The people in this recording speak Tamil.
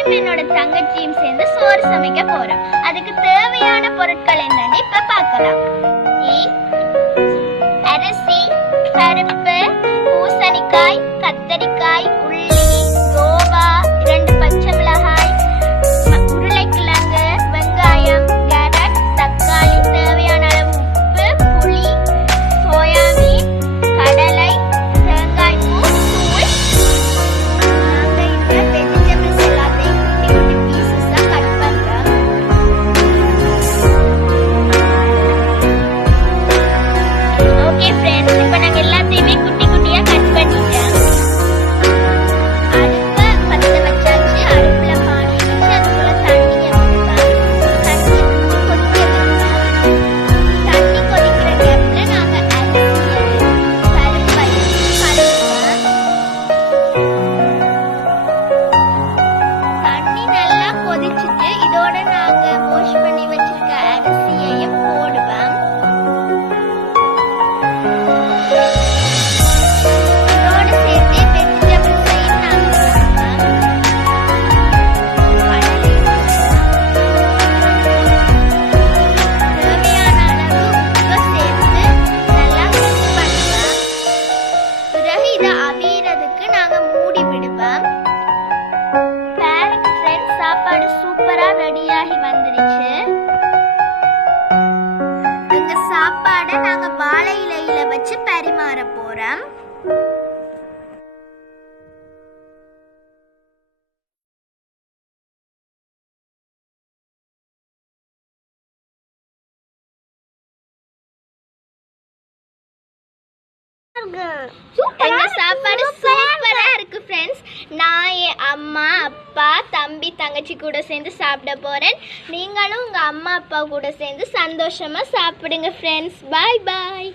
நானும் என்னோட தங்கச்சியும் சேர்ந்து சோறு சமைக்க போறோம். அதுக்கு தேவையான பொருட்கள் என்னன்னு இப்ப பார்க்கலாம். அரிசி, பருப்பு, பூசணிக்காய், கத்தரிக்காய், உள்ளி, கோவா, 2 பச்சை மிளகாய், உருளைக்கிழங்கு, வெங்காயம், கேரட், தக்காளி, தேவையான அளவு உப்பு, புளி, சோயாபீன், கடலை, தேங்காய் பூ, தூள். நாங்க இந்த வெஜிடபிள்ஸ் எல்லாத்தையும் குட்டி குட்டி பீசஸா கட் பண்றோம். ஓகே ஃப்ரெண்ட்ஸ், இப்போ நாங்க எல்லாத்தையுமே குட்டி குட்டியா கட் பண்ணிட்டோம். அடுப்பை பத்த வச்சாச்சு. அடுப்புல பானை வச்சு அதுக்குள்ள தண்ணியை ஊற்றலாம். தண்ணியை ஊற்றி கொதிக்க வைக்கலாம். தண்ணி கொதிக்கிற கேப்ல நாங்க அரிசியையும் பருப்பையும் கழுவுவோம். தண்ணி நல்லா கொதிச்சுட்டு இதோட நாங்க வாஷ் பண்ணி வச்சிருக்க அரிசியையும் போடுவோம். இதோட சேர்த்து வெஜிடபிள்ஸையும் நாங்க போடுவோம். கடலையும் போடுவோம். தேவையான அளவு உப்பை சேர்த்து நல்லா மிக்ஸ் பண்ணுவோம். பிறகு இதை அவியறதுக்கு நாங்க மூடி விடுவோம். பாருங்க ஃப்ரெண்ட்ஸ், சாப்பாடு சூப்பரா ரெடியாகி வந்துருச்சு. இந்த சாப்பாடை நாங்க வாழை இலையில வச்சு பரிமாற போறோம். எங்க சாப்பாடு சூப்பரா இருக்கு ஃப்ரெண்ட்ஸ். நான் என் அம்மா, அப்பா, தம்பி, தங்கச்சி கூட சேர்ந்து சாப்பிட போறேன். நீங்களும் உங்க அம்மா அப்பா கூட சேர்ந்து சந்தோஷமா சாப்பிடுங்க ஃப்ரெண்ட்ஸ். பாய் பாய்.